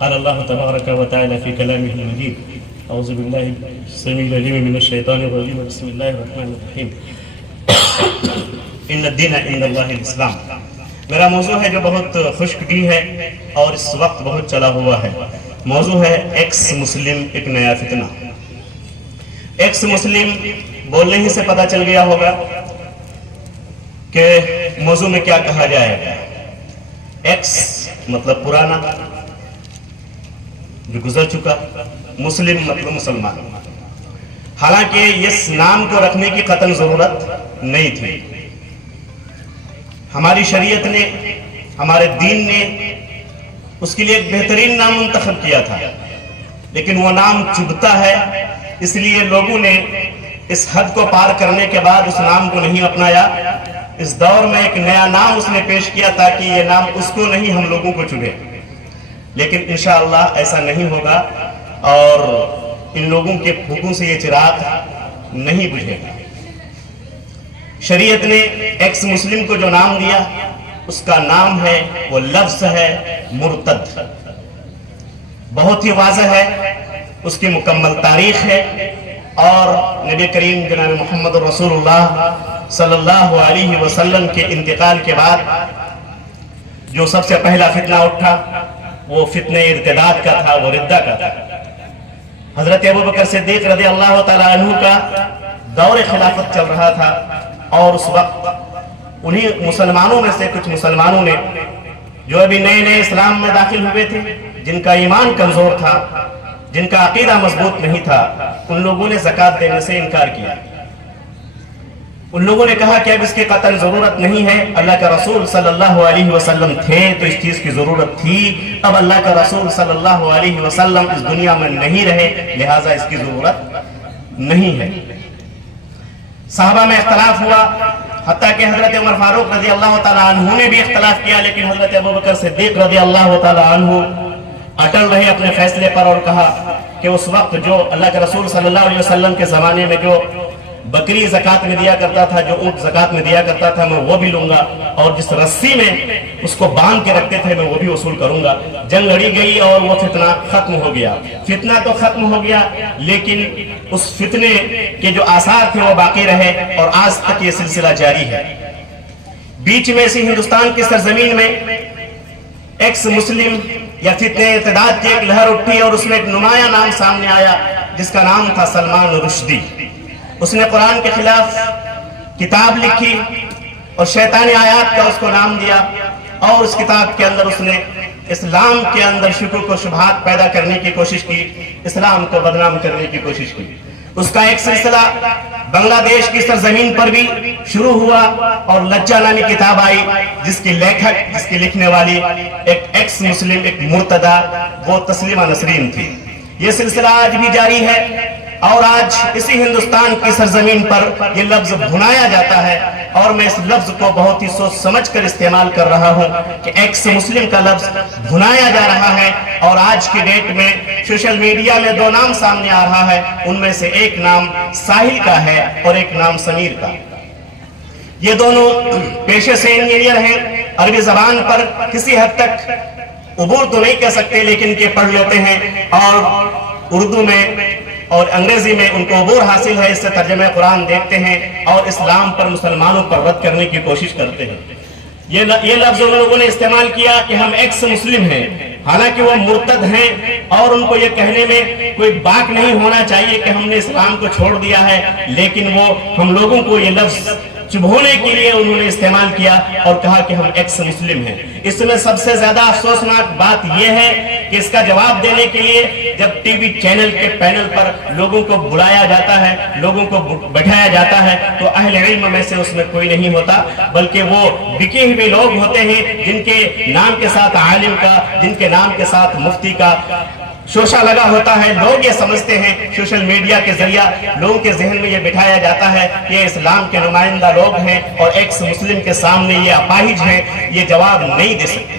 قال الله تبارك وتعالى في كلامه المجيد أعوذ بالله السميع العليم من الشيطان الرجيم بسم الله الرحمن الرحيم ان الدین عند اللہ الاسلام. میرا موضوع ہے جو بہت خشک بھی ہے اور اس وقت بہت چلا ہوا ہے. موضوع ہے ایکس مسلم ایک نیا فتنہ. ایکس مسلم بولنے ہی سے پتہ چل گیا ہوگا کہ موضوع میں کیا کہا جائے. ایکس مطلب پرانا جو گزر چکا، مسلم مطلب مسلمان. حالانکہ اس نام کو رکھنے کی قطعاً ضرورت نہیں تھی. ہماری شریعت نے، ہمارے دین نے اس کے لیے ایک بہترین نام منتخب کیا تھا، لیکن وہ نام چبھتا ہے، اس لیے لوگوں نے اس حد کو پار کرنے کے بعد اس نام کو نہیں اپنایا. اس دور میں ایک نیا نام اس نے پیش کیا تاکہ یہ نام اس کو نہیں ہم لوگوں کو چبھے. لیکن انشاءاللہ ایسا نہیں ہوگا اور ان لوگوں کے بھوکوں سے یہ چراغ نہیں بجھے گا. شریعت نے ایکس مسلم کو جو نام دیا اس کا نام ہے، وہ لفظ ہے مرتد. بہت ہی واضح ہے، اس کی مکمل تاریخ ہے اور نبی کریم جناب محمد رسول اللہ صلی اللہ علیہ وسلم کے انتقال کے بعد جو سب سے پہلا فتنہ اٹھا وہ فتنہ ارتداد کا تھا، وہ ردہ کا تھا. حضرت ابوبکر صدیق رضی اللہ تعالیٰ عنہ کا دور خلافت چل رہا تھا اور اس وقت انہی مسلمانوں میں سے کچھ مسلمانوں نے جو ابھی نئے نئے اسلام میں داخل ہوئے تھے، جن کا ایمان کمزور تھا، جن کا عقیدہ مضبوط نہیں تھا، ان لوگوں نے زکوٰۃ دینے سے انکار کیا. ان لوگوں نے کہا کہ اب اس کی قطعاً ضرورت نہیں ہے. اللہ کا رسول صلی اللہ علیہ وسلم تھے تو اس چیز کی ضرورت تھی. اب اللہ کا رسول صلی اللہ علیہ وسلم اس دنیا میں نہیں رہے، لہٰذا اس کی ضرورت نہیں ہے. صحابہ میں اختلاف ہوا، حتیٰ کہ حضرت عمر فاروق رضی اللہ تعالیٰ عنہ نے بھی اختلاف کیا، لیکن حضرت ابوبکر صدیق رضی اللہ تعالیٰ عنہ اٹل رہے اپنے فیصلے پر اور کہا کہ اس وقت جو اللہ کے رسول صلی اللہ علیہ وسلم کے زمانے میں جو بکری زکوٰۃ میں دیا کرتا تھا، جو اونٹ زکوٰۃ میں دیا کرتا تھا، میں وہ بھی لوں گا، اور جس رسی میں اس کو باندھ کے رکھتے تھے میں وہ بھی وصول کروں گا. جنگ لڑی گئی اور وہ فتنہ ختم ہو گیا. فتنہ تو ختم ہو گیا لیکن اس فتنے کے جو آثار تھے وہ باقی رہے اور آج تک یہ سلسلہ جاری ہے. بیچ میں اسی ہندوستان کی سرزمین میں ایکس مسلم یا فتنے ارتداد کی ایک لہر اٹھی اور اس میں ایک نمایاں نام سامنے آیا جس کا نام تھا سلمان رشدی. اس نے قرآن کے خلاف کتاب لکھی اور شیطانی آیات کا اس کو نام دیا اور اس کتاب کے اندر اس نے اسلام کے اندر شکوک و شبہات پیدا کرنے کی کوشش کی، اسلام کو بدنام کرنے کی کوشش کی. اس کا ایک سلسلہ بنگلہ دیش کی سرزمین پر بھی شروع ہوا اور لجہ نامی کتاب آئی جس کی لیکھک، جس کی لکھنے والی ایک ایکس مسلم، ایک مرتدہ، وہ تسلیمہ نسرین تھی. یہ سلسلہ آج بھی جاری ہے اور آج اسی ہندوستان کی سرزمین پر یہ لفظ بھنایا جاتا ہے اور میں اس لفظ کو بہت ہی سوچ سمجھ کر استعمال کر رہا ہوں کہ ایکس مسلم کا لفظ بھنایا جا رہا ہے. اور آج کی ڈیٹ میں سوشل میڈیا میں دو نام سامنے آ رہا ہے، ان میں سے ایک نام ساحل کا ہے اور ایک نام سمیر کا. یہ دونوں پیشے سے انجینئر ہیں، عربی زبان پر کسی حد تک عبور تو نہیں کہہ سکتے لیکن کہ پڑھ لیتے ہیں اور اردو میں اور انگریزی میں ان کو عبور حاصل ہے. اس سے ترجمہ قرآن دیکھتے ہیں اور اسلام پر، مسلمانوں پر رد کرنے کی کوشش کرتے ہیں. یہ لفظ ان لوگوں نے استعمال کیا کہ ہم ایکس مسلم ہیں، حالانکہ وہ مرتد ہیں اور ان کو یہ کہنے میں کوئی باک نہیں ہونا چاہیے کہ ہم نے اسلام کو چھوڑ دیا ہے، لیکن وہ ہم لوگوں کو یہ لفظ چبھونے کے لیے انہوں نے استعمال کیا اور کہا کہ ہم ایکس مسلم ہیں. اس میں سب سے زیادہ افسوسناک بات یہ ہے کہ اس کا جواب دینے کے لیے جب ٹی وی چینل کے پینل پر لوگوں کو بلایا جاتا ہے، لوگوں کو بٹھایا جاتا ہے تو اہل علم میں سے اس میں کوئی نہیں ہوتا، بلکہ وہ بکے ہوئے لوگ ہوتے ہیں جن کے نام کے ساتھ عالم کا، جن کے نام کے ساتھ مفتی کا شوشہ لگا ہوتا ہے. لوگ یہ سمجھتے ہیں، سوشل میڈیا کے ذریعہ لوگوں کے ذہن میں یہ بٹھایا جاتا ہے کہ یہ اسلام کے نمائندہ لوگ ہیں اور ایکس مسلم کے سامنے یہ اپاہج ہیں، یہ جواب نہیں دے سکتے.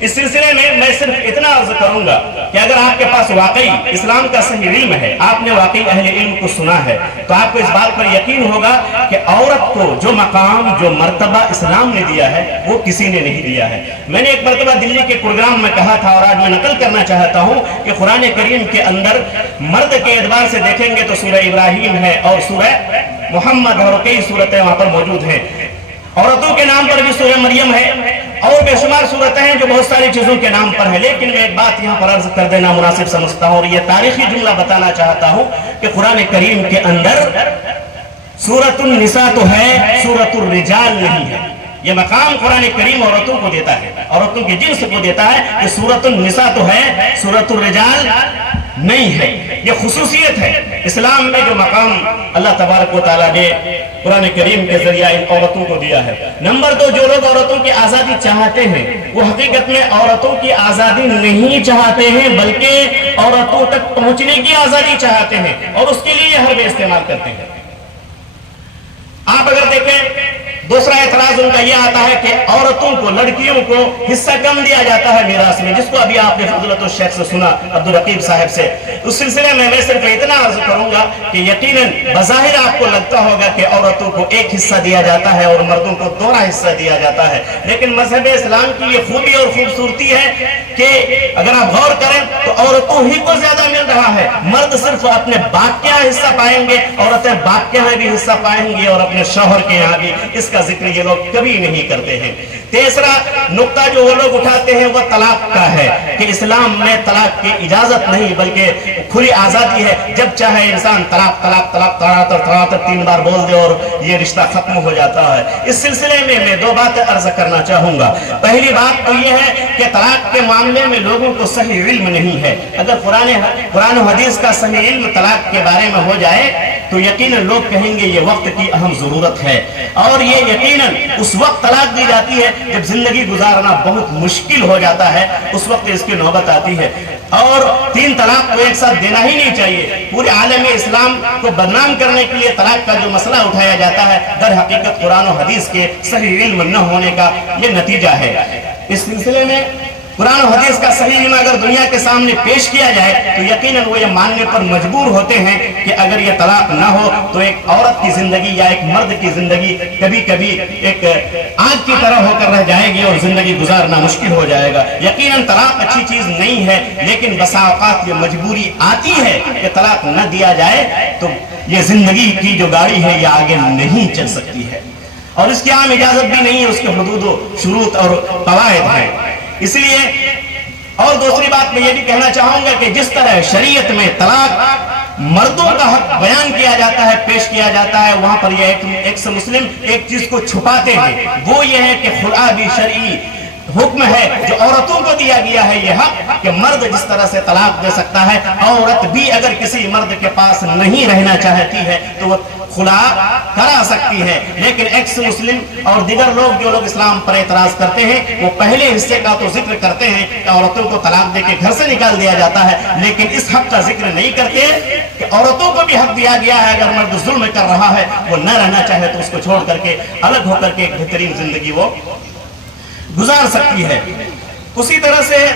اس سلسلے میں میں صرف اتنا عرض کروں گا کہ اگر آپ کے پاس واقعی اسلام کا صحیح علم ہے، آپ نے واقعی اہل علم کو سنا ہے، تو آپ کو اس بات پر یقین ہوگا کہ عورت کو جو مقام جو مرتبہ اسلام نے دیا ہے وہ کسی نے نہیں دیا ہے۔ میں نے ایک مرتبہ دلی کے پروگرام میں کہا تھا اور آج میں نقل کرنا چاہتا ہوں کہ قرآن کریم کے اندر مرد کے اعتبار سے دیکھیں گے تو سورہ ابراہیم ہے اور سورہ محمد اور کئی صورتیں وہاں پر موجود ہیں۔ عورتوں کے نام پر بھی سورہ مریم ہے اور بے شمار صورتیں ہیں جو بہت ساری چیزوں کے نام پر ہے، لیکن میں ایک بات یہاں پر عرض کر دینا مناسب سمجھتا ہوں اور یہ تاریخی جملہ بتانا چاہتا ہوں کہ قرآن کریم کے اندر سورۃ النساء تو ہے، سورۃ الرجال نہیں ہے۔ یہ مقام قرآن کریم عورتوں کو دیتا ہے، عورتوں کے جنس کو دیتا ہے کہ سورۃ النساء تو ہے، سورۃ الرجال نہیں ہے۔ یہ خصوصیت ہے اسلام میں جو مقام اللہ تبارک و تعالیٰ نے قرآن کریم کے ذریعہ ان عورتوں کو دیا ہے۔ نمبر دو، جو لوگ عورتوں کی آزادی چاہتے ہیں وہ حقیقت میں عورتوں کی آزادی نہیں چاہتے ہیں بلکہ عورتوں تک پہنچنے کی آزادی چاہتے ہیں اور اس کے لیے یہ حربے استعمال کرتے ہیں۔ آپ اگر دیکھیں دوسرا اعتراض ان کا یہ آتا ہے کہ عورتوں کو، لڑکیوں کو حصہ کم دیا جاتا ہے میراث میں، جس کو ابھی آپ نے فضیلت الشیخ سے سنا، عبدالرقیب صاحب سے۔ اس سلسلے میں میں صرف اتنا عرض کروں گا کہ یقیناً بظاہر آپ کو لگتا ہوگا کہ عورتوں کو ایک حصہ دیا جاتا ہے اور مردوں کو دوہرا حصہ دیا جاتا ہے، لیکن مذہب اسلام کی یہ خوبی اور خوبصورتی ہے کہ اگر آپ غور کریں تو عورتوں ہی کو زیادہ مل رہا ہے۔ مرد صرف اپنے باپ کے یہاں حصہ پائیں گے، عورتیں باپ کے یہاں بھی حصہ پائیں گی اور اپنے شوہر کے یہاں بھی۔ اس کا ذکر یہ لوگ کبھی نہیں کرتے ہیں۔ تیسرا نقطہ جو وہ لوگ اٹھاتے ہیں وہ طلاق کا ہے کہ اسلام میں طلاق کی اجازت نہیں بلکہ کھلی آزادی ہے، جب چاہے انسان طلاق طلاق طلاق طلاق 3 بار بول دے اور یہ رشتہ ختم ہو جاتا ہے۔ اس سلسلے میں میں 2 باتیں عرض کرنا چاہوں گا۔ پہلی بات تو یہ ہے کہ طلاق کے معاملے میں لوگوں کو صحیح علم نہیں ہے۔ اگر قرآن و حدیث کا صحیح علم طلاق کے بارے میں ہو جائے تو یقیناً لوگ کہیں گے یہ وقت کی اہم ضرورت ہے، اور یہ یقیناً اس وقت طلاق دی جاتی ہے جب زندگی گزارنا بہت مشکل ہو جاتا ہے، اس وقت اس کی نوبت آتی ہے۔ اور 3 طلاق کو ایک ساتھ دینا ہی نہیں چاہیے۔ پورے عالم اسلام کو بدنام کرنے کے لیے طلاق کا جو مسئلہ اٹھایا جاتا ہے در حقیقت قرآن و حدیث کے صحیح علم نہ ہونے کا یہ نتیجہ ہے۔ اس سلسلے میں قرآن و حدیث کا صحیح علم اگر دنیا کے سامنے پیش کیا جائے تو یقیناً وہ یہ ماننے پر مجبور ہوتے ہیں کہ اگر یہ طلاق نہ ہو تو ایک عورت کی زندگی یا ایک مرد کی زندگی کبھی کبھی ایک آگ کی طرح ہو کر رہ جائے گی اور زندگی گزارنا مشکل ہو جائے گا۔ یقیناً طلاق اچھی چیز نہیں ہے، لیکن بسا اوقات یہ مجبوری آتی ہے کہ طلاق نہ دیا جائے تو یہ زندگی کی جو گاڑی ہے یہ آگے نہیں چل سکتی ہے، اور اس کی عام اجازت بھی نہیں ہے، اس کے حدود و شروط اور قواعد ہیں۔ اس لیے اور دوسری بات میں یہ بھی کہنا چاہوں گا کہ جس طرح شریعت میں طلاق مردوں کا حق بیان کیا جاتا ہے، پیش کیا جاتا ہے، وہاں پر یہ ایک سے مسلم ایک چیز کو چھپاتے ہیں، وہ یہ ہے کہ خلع بھی شرعی حکم ہے جو عورتوں کو دیا گیا ہے یہ حق کہ مرد جس طرح سے طلاق دے سکتا ہے، عورت بھی اگر کسی مرد کے پاس نہیں رہنا چاہتی ہے تو وہ خلا کرا سکتی ہے۔ لیکن ایکس مسلم اور دیگر لوگ جو لوگ اسلام پر اعتراض کرتے ہیں وہ پہلے حصے کا تو ذکر کرتے ہیں کہ عورتوں کو طلاق دے کے گھر سے نکال دیا جاتا ہے، لیکن اس حق کا ذکر نہیں کرتے کہ عورتوں کو بھی حق دیا گیا ہے اگر مرد ظلم کر رہا ہے، وہ نہ رہنا چاہے تو اس کو چھوڑ کر کے الگ ہو کر کے ایک بہترین زندگی وہ گزار سکتی ہے۔ اسی طرح سے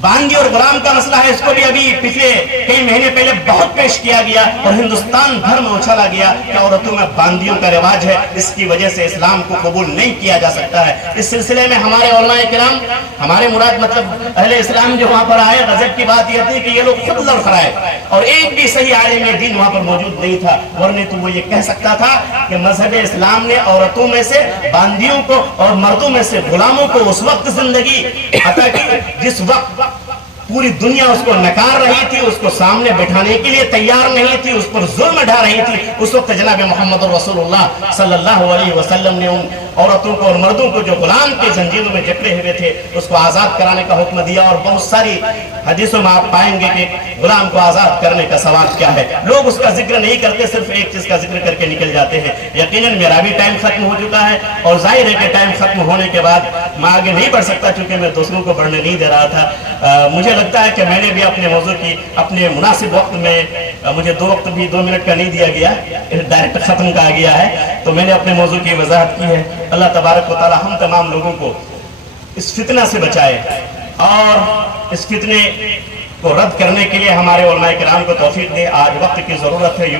باندی اور غلام کا مسئلہ ہے، اس کو بھی ابھی پچھلے کئی مہینے پہلے بہت پیش کیا گیا اور ہندوستان بھر میں اچھالا گیا کہ عورتوں میں باندیوں کا رواج ہے، اس کی وجہ سے اسلام کو قبول نہیں کیا جا سکتا ہے۔ اس سلسلے میں ہمارے علماء کرام، ہمارے مراد مطلب اہل اسلام جو وہاں پر آئے، غضب کی بات یہ تھی کہ یہ لوگ خود لڑکھڑائے اور ایک بھی صحیح عالم دین وہاں پر موجود نہیں تھا، ورنہ تو وہ یہ کہہ سکتا تھا کہ مذہب اسلام نے عورتوں میں سے باندیوں کو اور مردوں میں سے غلاموں کو اس وقت زندگی عطا کی جس وقت پوری دنیا اس کو نکار رہی تھی، اس کو سامنے بٹھانے کے لیے تیار نہیں تھی، اس پر ظلم ڈھا رہی تھی۔ اس وقت جناب محمد رسول اللہ صلی اللہ علیہ وسلم نے ان عورتوں کو اور مردوں کو جو غلام کے زنجیروں میں جکڑے ہوئے تھے اس کو آزاد کرانے کا حکم دیا، اور بہت ساری حدیثوں میں آپ پائیں گے کہ غلام کو آزاد کرنے کا ثواب کیا ہے۔ لوگ اس کا ذکر نہیں کرتے، صرف ایک چیز کا ذکر کر کے نکل جاتے ہیں۔ یقیناً میرا بھی ٹائم ختم ہو چکا ہے اور ظاہر ہے کہ ٹائم ختم ہونے کے بعد میں آگے نہیں بڑھ سکتا چونکہ میں دوسروں کو بڑھنے نہیں دے رہا تھا۔ مجھے لگتا ہے کہ میں نے بھی اپنے موضوع کی اپنے مناسب وقت میں، مجھے 2 وقت بھی 2 منٹ کا نہیں دیا گیا، ڈائریکٹ ختم کا گیا ہے، تو میں نے اپنے موضوع کی وضاحت کی ہے۔ اللہ تبارک و تعالی ہم تمام لوگوں کو اس فتنہ سے بچائے اور اس فتنے کو رد کرنے کے لیے ہمارے علماء کرام کو توفیق دے. آج وقت کی ضرورت ہے.